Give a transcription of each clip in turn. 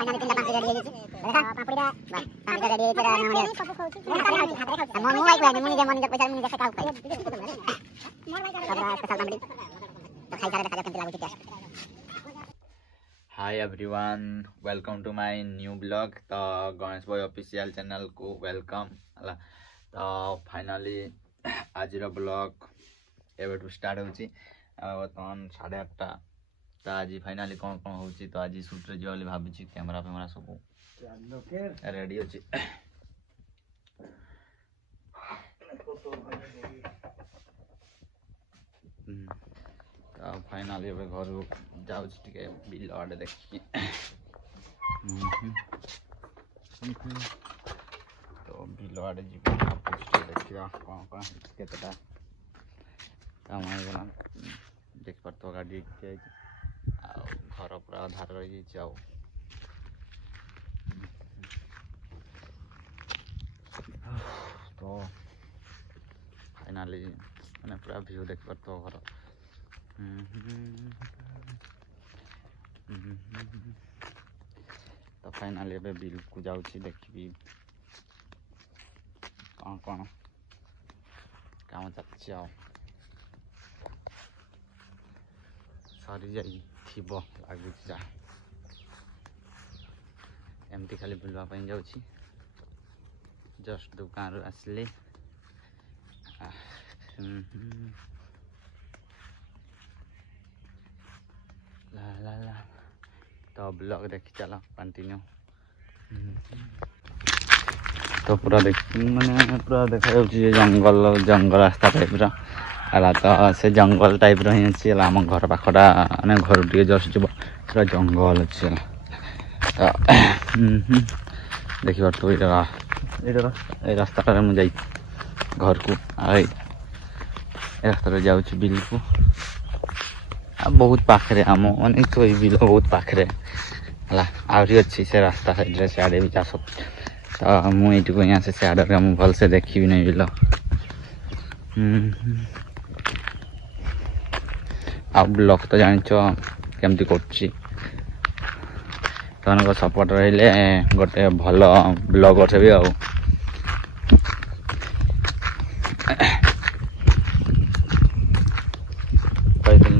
Finally तीन पांच ready है देखा पापड़ीरा पापड़ी रेडी है तेरा नाम है सब खाउची मो भाई कहनी मुनी जे मनी पैसा मुनी जे खाऊ खाई मोर भाई का स्पेशल पापड़ी तो खाई सारे देखा केमती लागु test. Hi everyone, welcome to my new blog. तो गणेश बॉय ऑफिशियल चैनल को वेलकम हला। तो फाइनली आज ब्लॉग एवं स्टार्ट होची बर्तमान 8:30। तो आज फाइनली कौन कौन होची तो आज शूट रे जियो भाबुची कैमरा फेमरा सब रेडी होची। तो फाइनली ए घर जाऊँ टे बिल आड़े देखी तो बिल आड़े जी देखा कौन कौन केतटा काम होगा देख पार गाड़ी घर पूरा धार रही जाओ। तो फाइनली मैंने पूरा व्यू देख पार घर तो फाइनली ए बिल को जाऊँगी देखी कौन कौन काम चलती आ सरी जा लगुच जा एमती खाली बुलवाई जाऊँगी जस्ट दुकान रू आसली ला ला ला। तो ब्लॉग देखी चलो कंटिन्यू। तो पूरा देख मैंने पूरा देखा जंगल जंगल रास्ता टाइप रहा तो से जंगल टाइप रही अच्छी आम घर पाखटा मैंने घर टे जस्ट जो पूरा जंगल अच्छी तो देखिए तो ये रास्ता मुझे घर को आई रास्ता जाऊँ बिल को बहुत पाखे आम मैंने तो बिल बहुत पाखे आहरी अच्छी से रास्ता साइड सियाड़े भी चाष तो मुझे को यहाँ से सियाड़े मुझे भल से देखी नहीं बिल आ ब्लॉग तो जान केमती कर सपोर्ट रही गोटे भल ब्लॉगर भी आ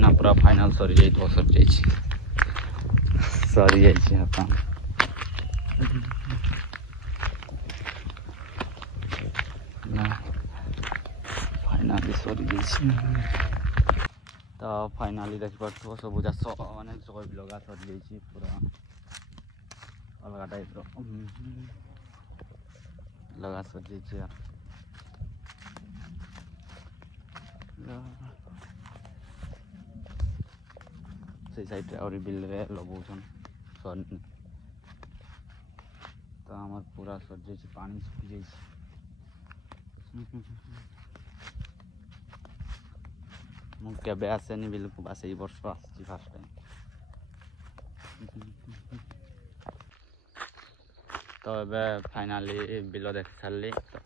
ना पूरा फाइनल सरी जा फाइनली सरी तो फाइनली देख पार सब चाष मैंने सब लगा सरी जा पूरा अलग टाइप लगा सरी जा से साइड और बिल रे लगौन सर तो आम पूरा सर जा पानी सुखी जा मुझे आसेनी बिल को बास वर्ष आसी फास्ट टाइम। तो ये फाइनली बिल देख सारे तो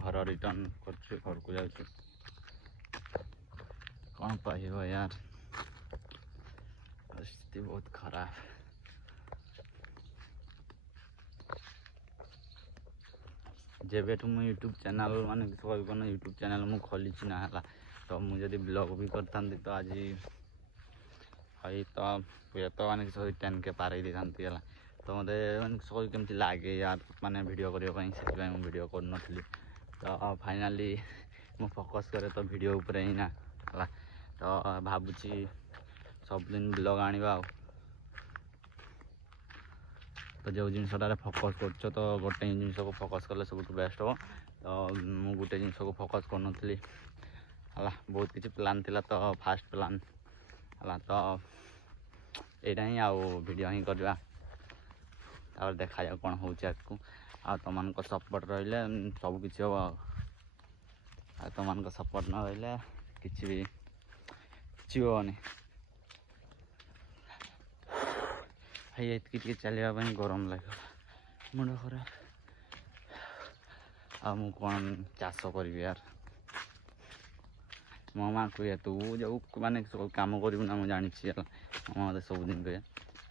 घर रिटर्न कर घर को जाऊँ कौन पाइब यार परिस्थिति बहुत खराब। जेबेठू मु यूट्यूब चैनल माने यूट्यूब चैनल मु खोली ना है तो मुझे ब्लॉग भी करता तो आज हई तो माने 10K पार ही था तो मत सब केमती लगे यार माने वीडियो करने से वीडियो कर नी तो फाइनली मु फोकस करे तो वीडियो ऊपर ही ना है तो भावुची सबदिन ब्लॉग आनिबा तो जो जिनसटारे फोकस कर तो गोटे जिनस को फोकस कले सब बेस्ट हो तो मु गोटे जिनस को फोकस कर नी है बहुत किसी प्लान थिला तो फास्ट प्लान है तो यहाँ ही आउ वीडियो ही करवा और देखा जाए कौन हो तुम सपोर्ट रही सब किसी हम तुम सपोर्ट न रही किसी भी हेनी भाई ये चलने गरम लगे मुंड खराब आ कौन चाष करी यार मो माँ कहे तू जो माने सब कम करू ना मुझे जानी मो मत सबुदिन कहे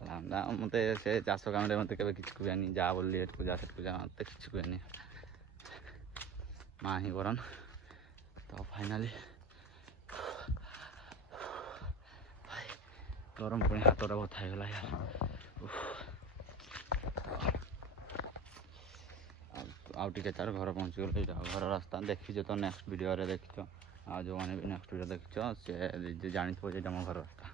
मत से चाष कम मत किसी कहनी जा बोली एटू जा सेटू जा मत किसी कहनी माँ ही करन तो फाइनाली गरम पुणी हाथटा बथा होगा यार आउ टे तार घर पहुँची गले घर रास्ता देखीच तो नेक्स्ट वीडियो देखीच आ जो मैंने भी नेक्स्ट वीडियो देखीच सी जानी थो तुम घर रास्ता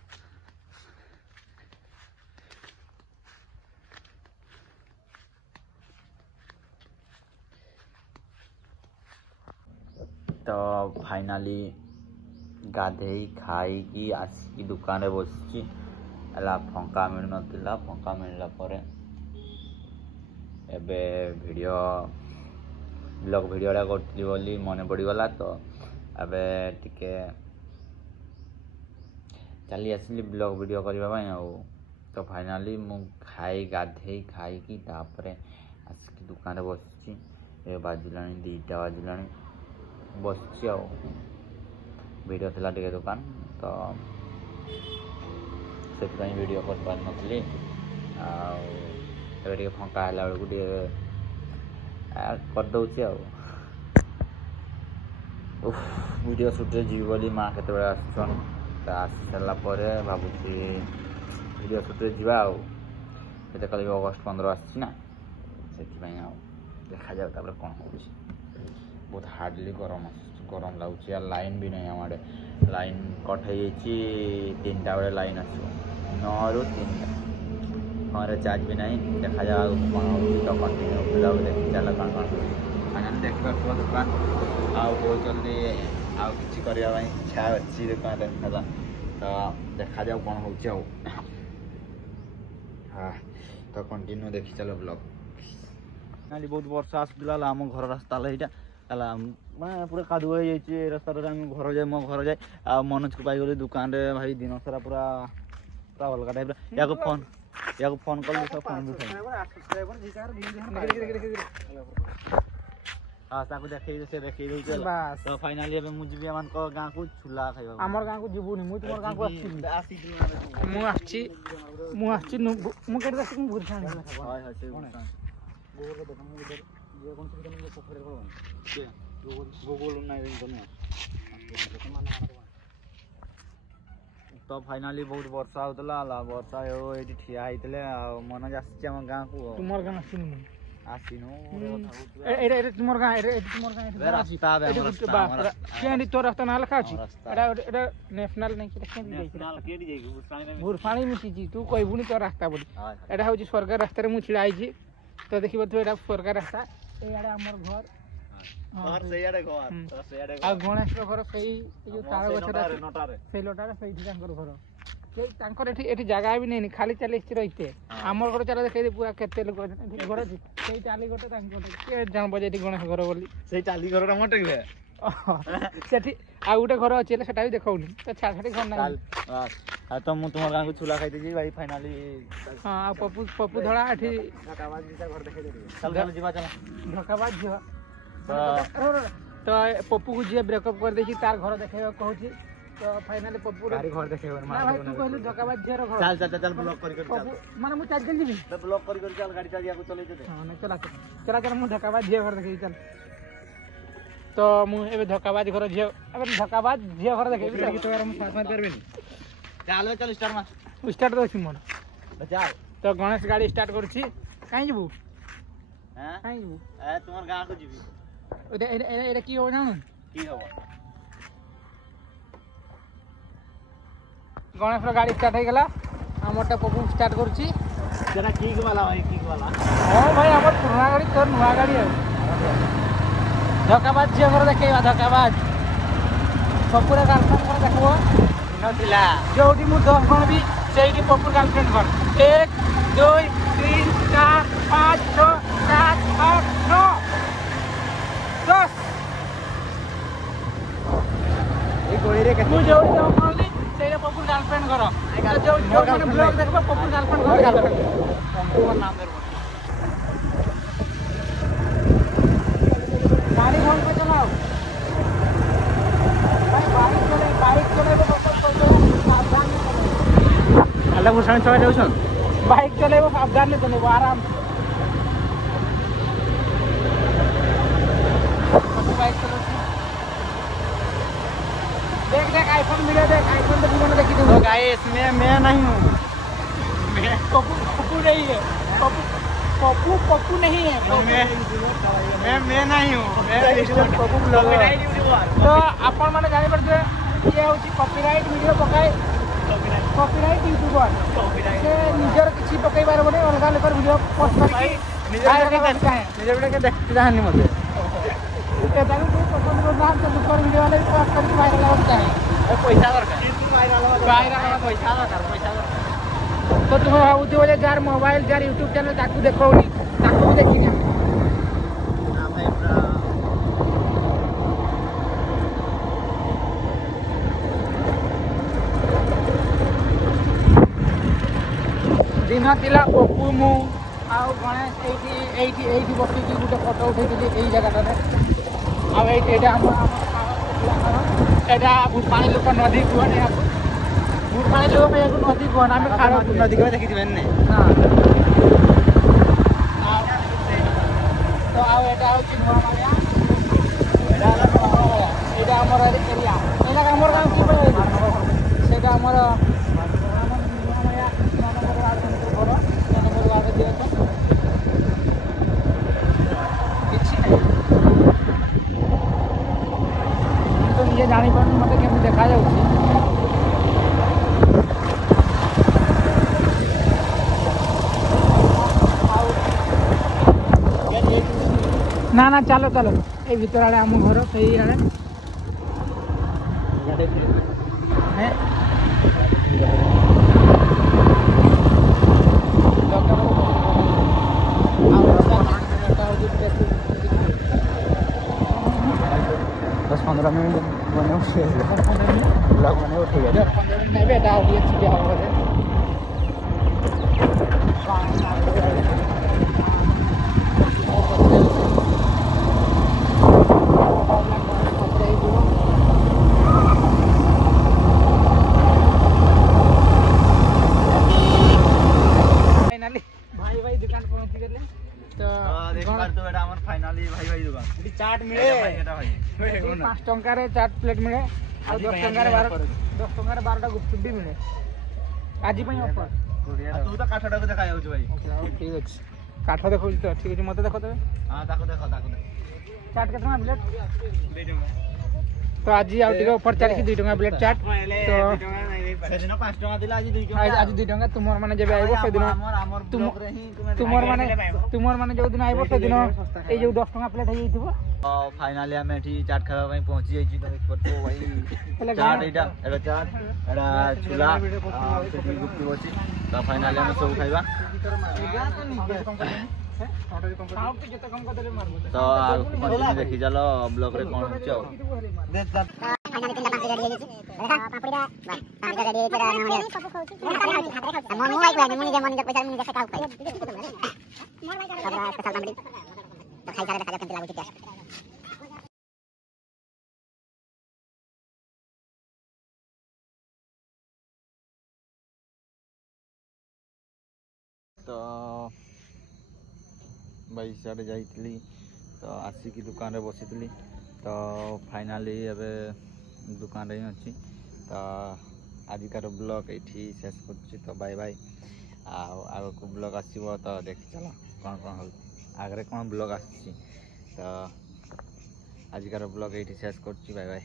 तो फाइनाली गाधे खाई आसिक दुकान बसची फंका मिल ना फंका मिलला पर एबे वीडियो ब्लॉग वीडियोटा करती बोली मन पड़गला तो एबे टिके चली आसली ब्लॉग वीडियो करने तो फाइनाली मु खाई गाधे खाई तापरे आसिक दुकान बसची ए बाजिला 2टा बाजिला बसची आ वीडियो थिला टिके दुकान तो से वीडियो कर पार नथली टे फंका है बेलू टे करदे वीडियो सुटे जी बोली माँ केत आसन आसी सारापर भावुची वीडियो सुटे जा कल अगस्ट 15 आना से देखा जाए कौन हो बहुत हार्डली गरम लगुच यार लाइन भी नहीं हमारे लाइन कट हो 3टा बेले लाइन आस 9 ରୁ 3टा फोन चार्ज भी नहीं देखा जाए कौन हो तो कंटिन्यू बुला देखी चल कौन कौन फाइनाली देख पार दुकान आउ बहुत जल्दी आउ कि करने इच्छा अच्छी दुकान देखा तो देखा जाओ कौन हो हाँ तो कंटिन्यू देखी चलो ब्लॉग फाइनाली बहुत वर्षा आसूला आम घर रास्ता है मैं पूरा कादुआ हो जाए रास्ता घर जाए मो घर जाए आ मनोज को पाई दुकान रे भाई दिन सारा पूरा पूरा अलग टाइप या फोन कल फोन हाँ देखे से देखे तो फाइनाली अब मुझे एम गाँ को छुला खाइबा आमर गाँ को जीवनी मुझे तुम गाँ को तो फाइनाली बहुत वर्षा होता वर्षा ये ठिया होते मनोज आसी आम गाँ को तुम गाँ आसनी आसीनु तुम गाँ तो रास्ता ना लिखा अच्छी नेशनल नहीं भूरफाणी मिसी तू कहबुनी तो रास्ता बोली एटा हूँ सरकार रास्तार मुझे छिड़ा तो देखिए तो सरकार रास्ता ये आमर घर गणेश घर से तार गई लटार से घर जगह भी नहीं खाली चली रही आमर घर चल देखे पूरा केते लोग घर अच्छी चाली गोटे जानब जे गणेश घर बोली से चाली घर मोटे से आ गोटे घर अच्छे भी देखनी तो छाड़ी घर ना तो मुझे तुम गाँव को छुला खाई भाई फाइनाली हाँ पप्पू पप्पू धड़ा एठी धकाबाज झील तो पप्पू को जी ब्रेकअप कर दे तार घर देखे कहूँ तो फाइनाली पप्पू घर देखे ना भाई तू कहलु धकाबाज झील घर चल चल चल ब्लॉक कर माने मु चार्ज कर जीबी ब्लॉक कर चल गाड़ी चल को चले दे हां चला चला चला मु धकाबाज झील घर देखे चल तो मु एबे धकाबाज घर झील एबे धकाबाज झील घर देखे तो हम साथ मार करबे चल चल स्टार्ट मार स्टार्ट दो मोर चल तो गणेश गाड़ी स्टार्ट करछि काई जीबू हैं काई जीबू ए तुमर गाँ को जीबी एटा की हो जानो की हो गणेश रो गाड़ी स्टार्ट हो गला हमरटा पप्पू स्टार्ट करछि जरा किक वाला भाई किक वाला हां भाई हमर पुराना गाड़ी तोर नुआ गाड़ी है धकाबाज जे घर देखेबा धकाबाज पप्पूरा गर्लफ्रेंड घर देखबो नथिला जोडी मु 10 गण भी सेही पप्पू गर्लफ्रेंड घर 1 2 3 4 5 6 7 8 9 10 ए गोड़ी रे मु जोडी दो गण सेही पप्पू गर्लफ्रेंड घर जो माने ब्लॉग देखबो पप्पू गर्लफ्रेंड घर पप्पू नाम देबो गाड़ी घर पे चलाओ बाइक चले तो सावधान अल्लाह भूषण चला जाऊ बाइक चलेबो सावधान चलेबो आराम से बाइक चलो देख देख आईफोन मिले देख आईफोन तो जीवन देखी तो गाइस मैं नहीं हूँ पप्पू नहीं है पप्पू नहीं है मैं नहीं हूँ तो आपण माने जानि पड़ते ये होची कॉपीराइट वीडियो पकाए कॉपीराइट यूट्यूबर से निजर किछि पकाई बार बने अलगा लेकर वीडियो पोस्ट करके निजर वीडियो के देखते जानि मते ए ताकि तू पसंद करना तो दूसरा वीडियो वाले पोस्ट करके वायरल हो जाए पैसा दरकार पैसा दरकार तो तुम भावुथ बोले jar mobile jar YouTube channel ताकू देखोनी ताकू भी देखिनी दिन थिला पप्पू मु आउ गणेश एठी बसिकी गोटे फोटो उठेइली एई जगह एटा एटा पानी लोक नदी कहने पानी लोक नदी कहना आम खाड़ नदी के देखी नहीं तो आउ एटा होची नोमाया एटा हमर एरिया एटा हमर गांव की सेटा हमर तो निजे जानी पानी मत केमि देखा जाउछि ना ना चलो चलो ए भीतर आड़े आम घर सही आड़े दस 15 मिनट बने उठे ब्लॉग बने उठे गए 15 मिनट नहीं बेटा हो गया छिया हो गए भाई दुकान पहुंच गए तो देख पार तो बेटा हमर फाइनली भाई दुकान चाट मिले भाई 5 टंका रे चाट प्लेट मिले और 10 टंका रे 12टा गुपचुप भी मिले आज पई ऑफर तू तो काठटा को देखा जाउछ भाई ठीक अछि काठ देखौ तो ठीक अछि मते देखो तबे हां ताको देखो चाट केतना प्लेट 2 टंका तो आज आउ टिके ऑफर चल कि 2 टंका प्लेट चाट तो सेदिन 5 टंका दिला आज 2 टंका आज 2 टंका तुमर माने जेबे आइबो सेदिन तुमर माने जो दिन आइबो सेदिन ए जो 10 टंका प्लेट है जइथिबो फाइनली हम एठी चाट खावा पई पहुंची जाई छी तो देख परतो भाई चाट एटा चाट एटा चूला सेठी गुप्ती बसी तो फाइनली हम सब खाइबा तो कंटिन्यू देखि चलो ब्लॉग रे कोन होछ देख फाइनली 3 5 गाड़ी गेली पापड़ीदा पापड़ी गाड़ी तेरा नाम है मन मोबाइल पे मुनी जे पैसा मुनी जे खाऊ खाई मोर भाई का स्पेशल पापड़ी तो खाई सारे देखा केमती लागुची टेस्ट तो भाई सारे जाइली तो आसिकी दुकान रे बसीली तो फाइनली एबे दुकान रे अच्छी तो आजिकार ब्लॉग ये शेष कर तो बाय बाय आग को ब्लॉग आसो तो देखी चलो कौन कौन हो आगे कौन ब्लॉग आसी तो आजिकार ब्लॉग ये शेष कर बाय बाय।